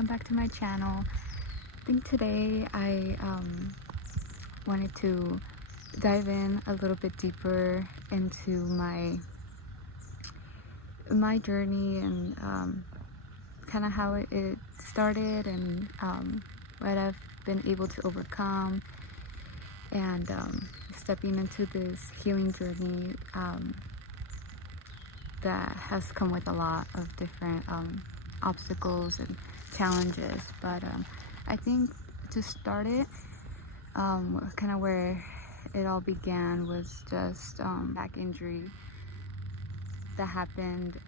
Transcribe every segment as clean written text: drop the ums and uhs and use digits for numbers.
welcome back to my channel. I think today I wanted to dive in a little bit deeper into my journey and kind of how it started and what I've been able to overcome, and stepping into this healing journey that has come with a lot of different obstacles and challenges. But I think to start it, kind of where it all began was just back injury that happened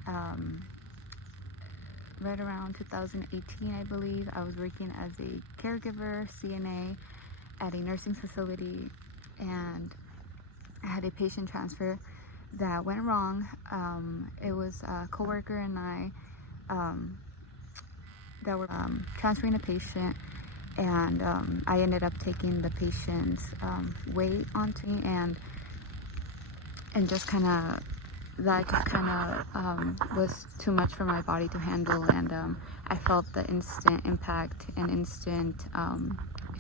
right around 2018, I believe. I was working as a caregiver, CNA, at a nursing facility, and I had a patient transfer that went wrong. It was a coworker and I that were transferring a patient, and I ended up taking the patient's weight onto me, and just kind of was too much for my body to handle, and I felt the instant impact and instant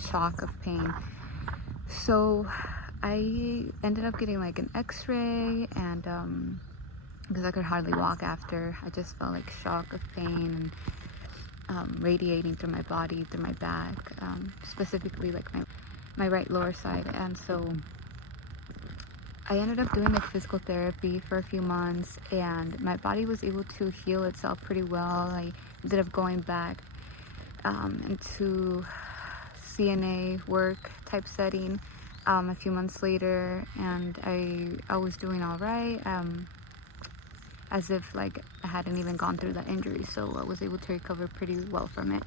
shock of pain. So I ended up getting like an x-ray, and because I could hardly walk after, I just felt like shock of pain and radiating through my body, through my back, specifically like my right lower side. And so I ended up doing like physical therapy for a few months, and my body was able to heal itself pretty well. I ended up going back into CNA work type setting a few months later, and I was doing all right, as if like I hadn't even gone through that injury. So I was able to recover pretty well from it.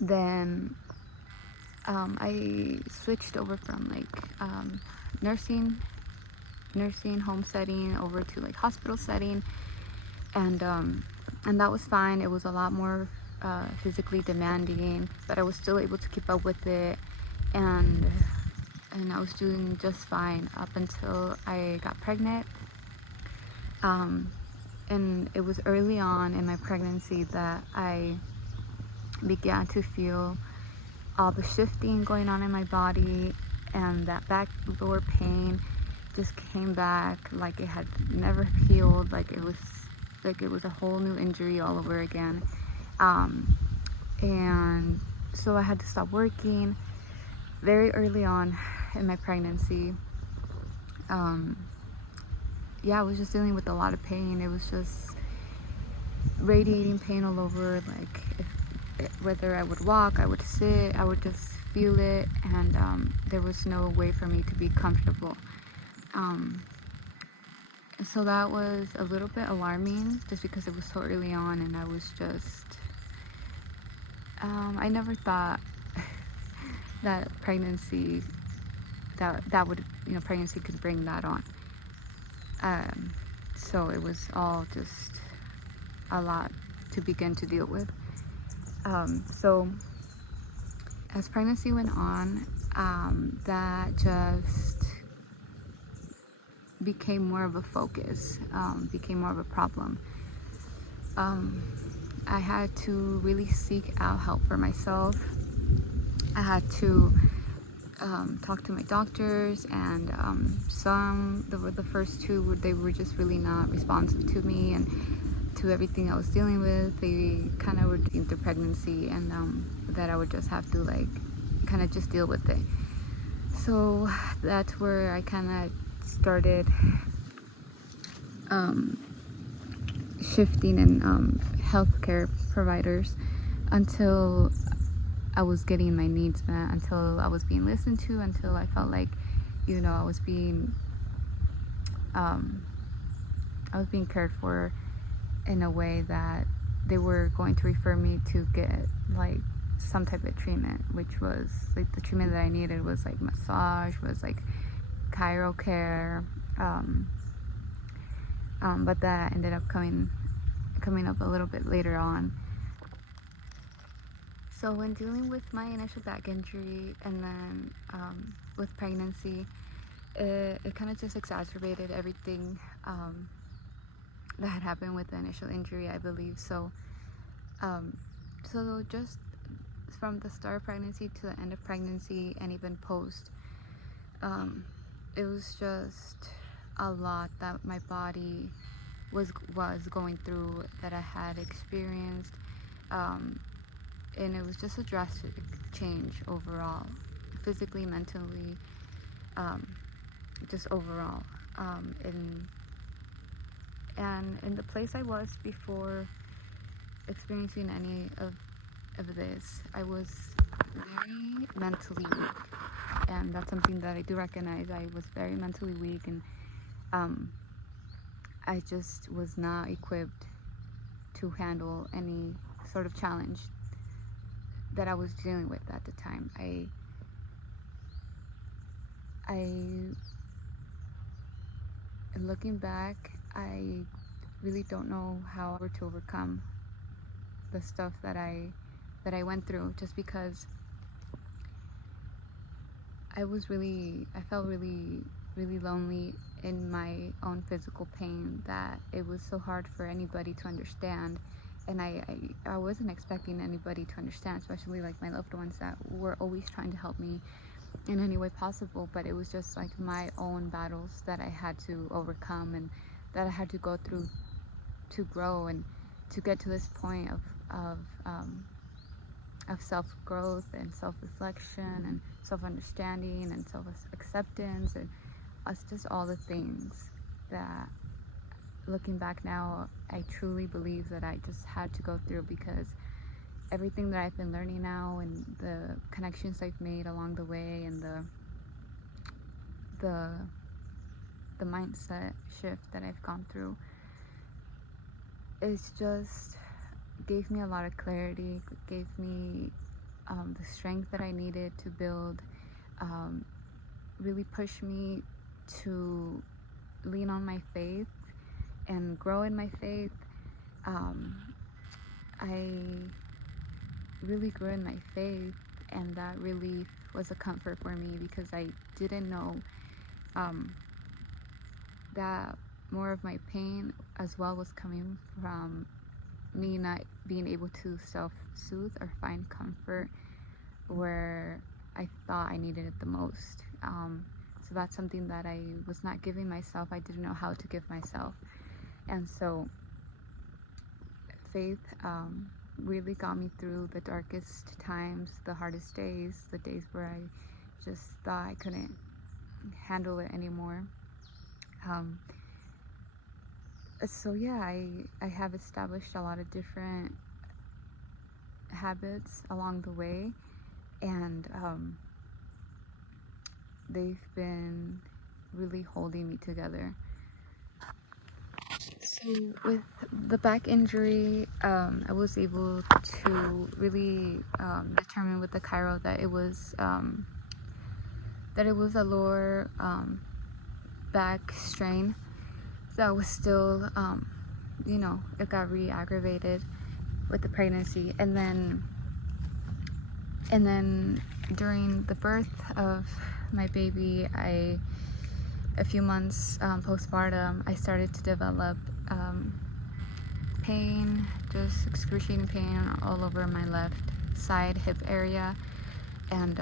Then I switched over from like nursing home setting over to like hospital setting, and that was fine. It was a lot more physically demanding, but I was still able to keep up with it, and I was doing just fine up until I got pregnant. And it was early on in my pregnancy that I began to feel all the shifting going on in my body, and that back lower pain just came back like it had never healed, like it was a whole new injury all over again. And so I had to stop working very early on in my pregnancy. I was just dealing with a lot of pain. It was just radiating pain all over. Like whether I would walk, I would sit, I would just feel it, and there was no way for me to be comfortable. So that was a little bit alarming, just because it was so early on, and I was just I never thought that pregnancy pregnancy could bring that on. So it was all just a lot to begin to deal with. So as pregnancy went on, that just became more of a focus, became more of a problem. I had to really seek out help for myself. I had to talk to my doctors, and the first two, they were just really not responsive to me and to everything I was dealing with. They kind of were into pregnancy, and that I would just have to like kind of just deal with it. So that's where I kind of started shifting in healthcare providers until I was getting my needs met, until I was being listened to, until I felt like, I was being cared for in a way that they were going to refer me to get like some type of treatment, which was like the treatment that I needed was like massage, was like chiro care, but that ended up coming up a little bit later on. So when dealing with my initial back injury, and then with pregnancy, it kind of just exacerbated everything that had happened with the initial injury, I believe. So So just from the start of pregnancy to the end of pregnancy and even post, it was just a lot that my body was going through, that I had experienced, and it was just a drastic change overall, physically, mentally, just overall. And in the place I was before experiencing any of this, I was very mentally weak, and that's something that I do recognize. I was very mentally weak, and I just was not equipped to handle any sort of challenge that I was dealing with at the time. Looking back, I really don't know how I were to overcome the stuff that I went through, just because I felt really lonely in my own physical pain, that it was so hard for anybody to understand. And I wasn't expecting anybody to understand, especially like my loved ones that were always trying to help me in any way possible. But it was just like my own battles that I had to overcome, and that I had to go through to grow and to get to this point of self-growth and self-reflection and self-understanding and self-acceptance, and it's just all the things that, looking back now, I truly believe that I just had to go through, because everything that I've been learning now, and the connections I've made along the way, and the mindset shift that I've gone through, it's just gave me a lot of clarity, gave me the strength that I needed to build, really pushed me to lean on my faith and grow in my faith. I really grew in my faith, and that really was a comfort for me, because I didn't know that more of my pain as well was coming from me not being able to self-soothe or find comfort where I thought I needed it the most. So that's something that I was not giving myself. I didn't know how to give myself. And so faith really got me through the darkest times, the hardest days, the days where I just thought I couldn't handle it anymore. So yeah, I have established a lot of different habits along the way, and they've been really holding me together. So with the back injury, I was able to really determine with the chiro that it was a lower back strain that was still, it got re-aggravated with the pregnancy, and then during the birth of my baby, a few months postpartum, I started to develop pain, just excruciating pain all over my left side hip area, and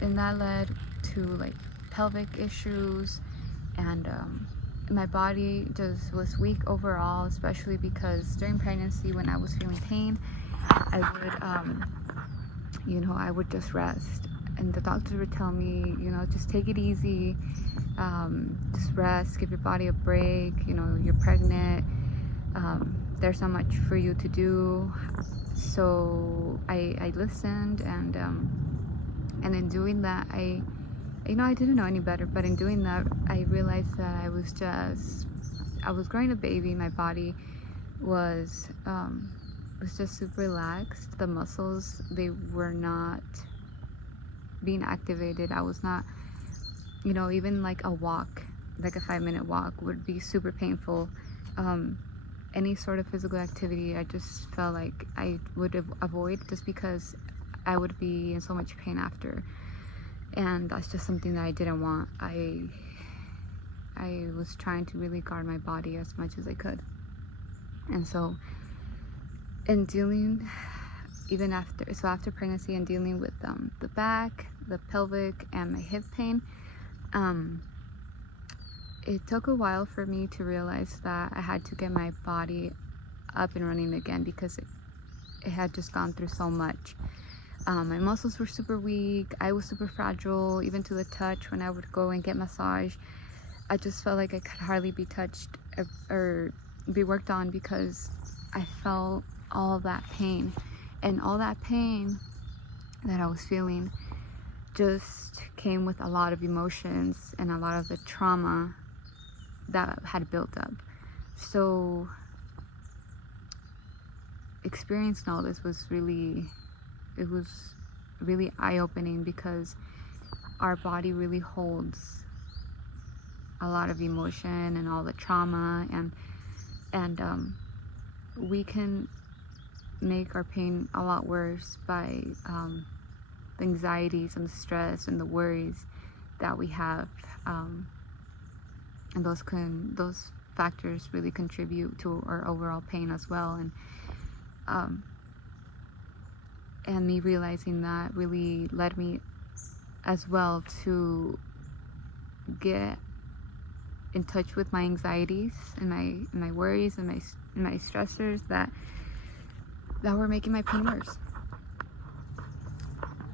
that led to like pelvic issues, and my body just was weak overall, especially because during pregnancy, when I was feeling pain, I would just rest, and the doctors would tell me, just take it easy, just rest, give your body a break, you're pregnant, there's not much for you to do. So I listened, and in doing that, I didn't know any better, but in doing that, I realized that I was growing a baby. My body was just super relaxed. The muscles, they were not being activated. I was not, even like a walk, like a 5-minute walk would be super painful. Any sort of physical activity, I just felt like I would avoid, just because I would be in so much pain after. And that's just something that I didn't want. I was trying to really guard my body as much as I could. And so and dealing even after pregnancy and dealing with the back, the pelvic, and my hip pain, it took a while for me to realize that I had to get my body up and running again, because it had just gone through so much. My muscles were super weak. I was super fragile, even to the touch. When I would go and get massage, I just felt like I could hardly be touched or be worked on, because I felt all of that pain. And all that pain that I was feeling just came with a lot of emotions and a lot of the trauma that had built up. So experiencing all this was really eye-opening, because our body really holds a lot of emotion and all the trauma, and we can make our pain a lot worse by the anxieties and the stress and the worries that we have, and those factors really contribute to our overall pain as well. And me realizing that really led me as well to get in touch with my anxieties and my worries and my stressors that were making my pain worse.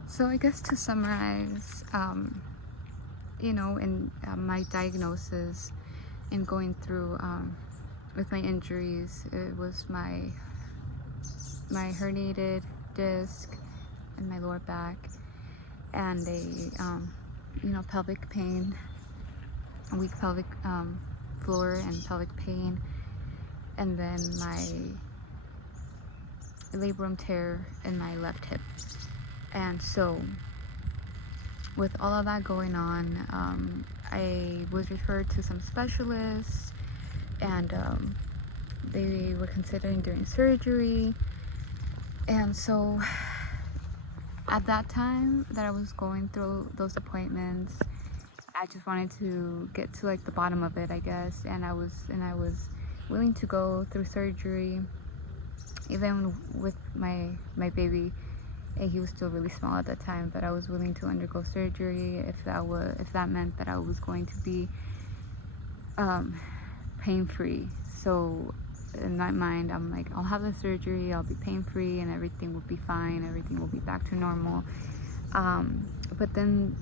So I guess to summarize, in my diagnosis and going through with my injuries, it was my herniated disc in my lower back, and a pelvic pain, a weak pelvic floor and pelvic pain, and then my labrum tear in my left hip. And so with all of that going on, I was referred to some specialists, and they were considering doing surgery. And so at that time that I was going through those appointments, I just wanted to get to like the bottom of it, I guess, and I was willing to go through surgery, even with my baby. And he was still really small at that time, but I was willing to undergo surgery if that meant that I was going to be pain-free. So in my mind, I'm like, I'll have the surgery, I'll be pain-free, and everything will be fine, everything will be back to normal. But then,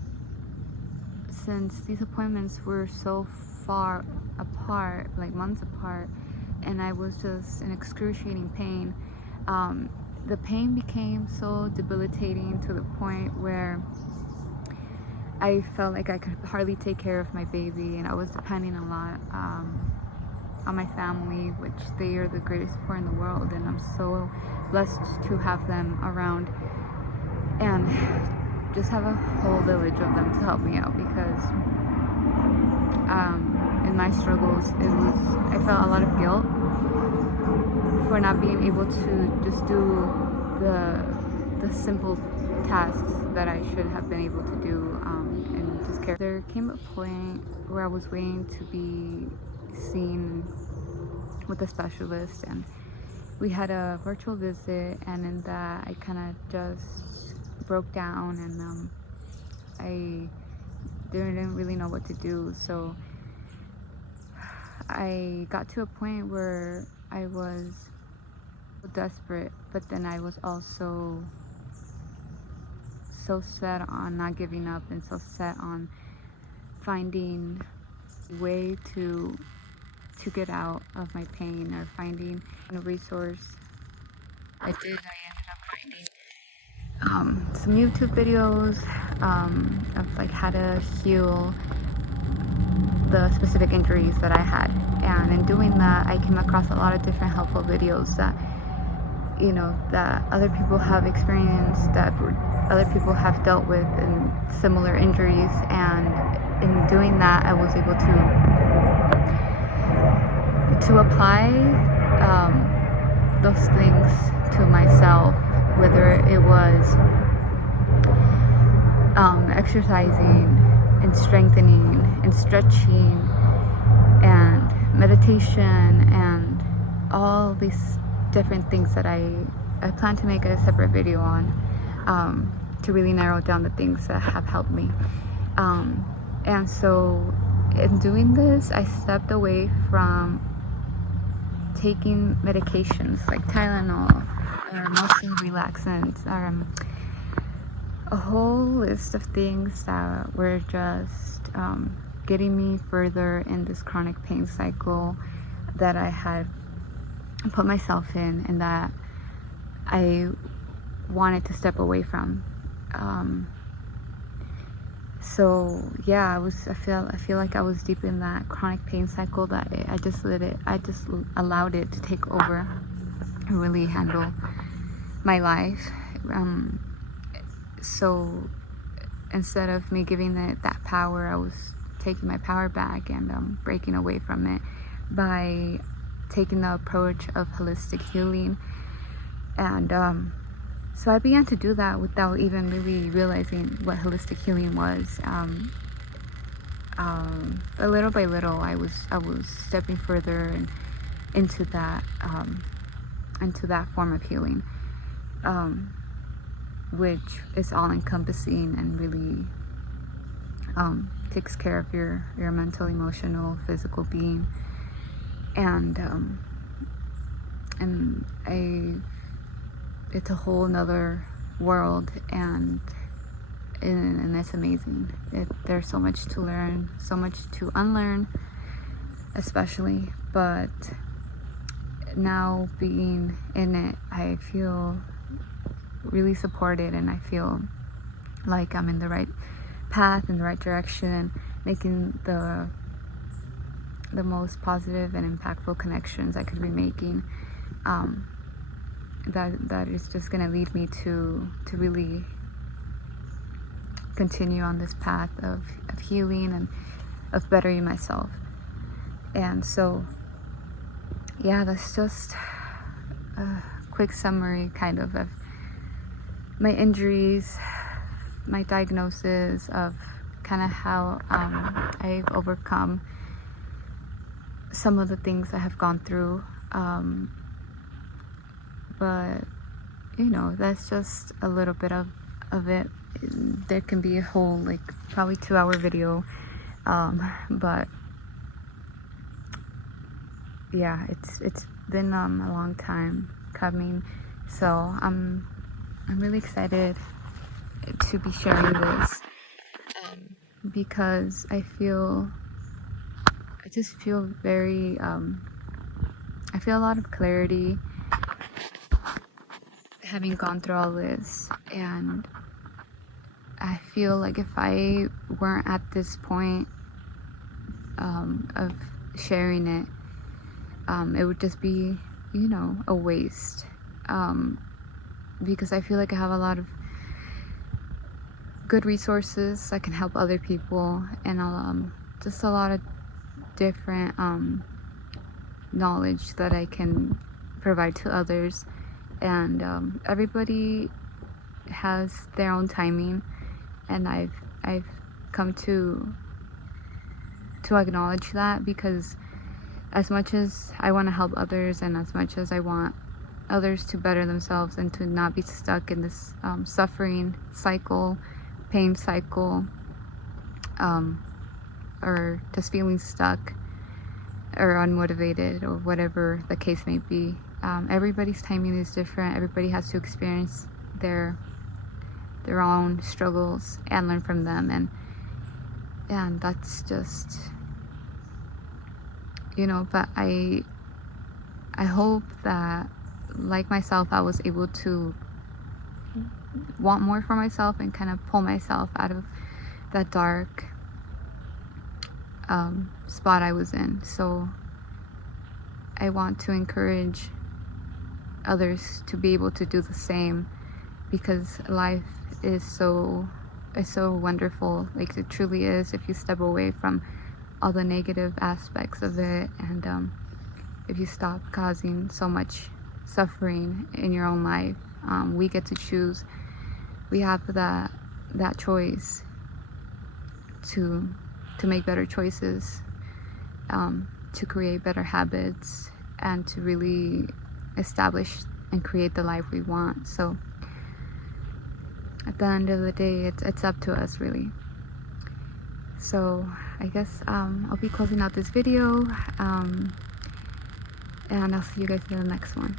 since these appointments were so far apart, like months apart, and I was just in excruciating pain, the pain became so debilitating to the point where I felt like I could hardly take care of my baby, and I was depending a lot on my family, which they are the greatest support in the world, and I'm so blessed to have them around and just have a whole village of them to help me out, because in my struggles I felt a lot of guilt for not being able to just do the simple tasks that I should have been able to do, and just care. There came a point where I was waiting to be seen with a specialist, and we had a virtual visit, and in that I kind of just broke down, and I didn't really know what to do. So I got to a point where I was desperate, but then I was also so set on not giving up, and so set on finding a way to get out of my pain, or finding a resource. I ended up finding some YouTube videos of like how to heal the specific injuries that I had, and in doing that I came across a lot of different helpful videos that that other people have experienced, that other people have dealt with in similar injuries, and in doing that I was able to apply those things to myself, whether it was exercising and strengthening and stretching and meditation and all these different things that I plan to make a separate video on, to really narrow down the things that have helped me. And so in doing this, I stepped away from taking medications like Tylenol or muscle relaxants, or a whole list of things that were just getting me further in this chronic pain cycle that I had put myself in and that I wanted to step away from. So yeah, I feel like I was deep in that chronic pain cycle that I just allowed it to take over and really handle my life. So instead of me giving it that power, I was taking my power back and breaking away from it by taking the approach of holistic healing. And so I began to do that without even really realizing what holistic healing was. But little by little, I was stepping further and into that form of healing, which is all encompassing and really takes care of your mental, emotional, physical being. And it's a whole nother world, and it's amazing. There's so much to learn, so much to unlearn, especially. But now being in it, I feel really supported, and I feel like I'm in the right path, in the right direction, making the most positive and impactful connections I could be making. That is just gonna lead me to really continue on this path of healing and of bettering myself. And so yeah, that's just a quick summary kind of my injuries, my diagnosis, of kind of how I've overcome some of the things I have gone through. But you know, that's just a little bit of it. There can be a whole, like, probably 2-hour video, but yeah, it's been a long time coming. So I'm really excited to be sharing this, because I just feel very I feel a lot of clarity having gone through all this. And I feel like if I weren't at this point of sharing it, it would just be, you know, a waste, because I feel like I have a lot of good resources that can help other people, and just a lot of different knowledge that I can provide to others. And everybody has their own timing, and I've come to acknowledge that, because as much as I want to help others, and as much as I want others to better themselves and to not be stuck in this suffering cycle, pain cycle, or just feeling stuck or unmotivated, or whatever the case may be, everybody's timing is different. Everybody has to experience their own struggles and learn from them, and that's just, you know. But I hope that, like myself, I was able to want more for myself and kind of pull myself out of that dark spot I was in. So I want to encourage others to be able to do the same, because life is so wonderful. Like, it truly is, if you step away from all the negative aspects of it, and if you stop causing so much suffering in your own life. We get to choose. We have that choice to make better choices, to create better habits, and to really establish and create the life we want. So at the end of the day, it's up to us, really. So I guess I'll be closing out this video, and I'll see you guys in the next one.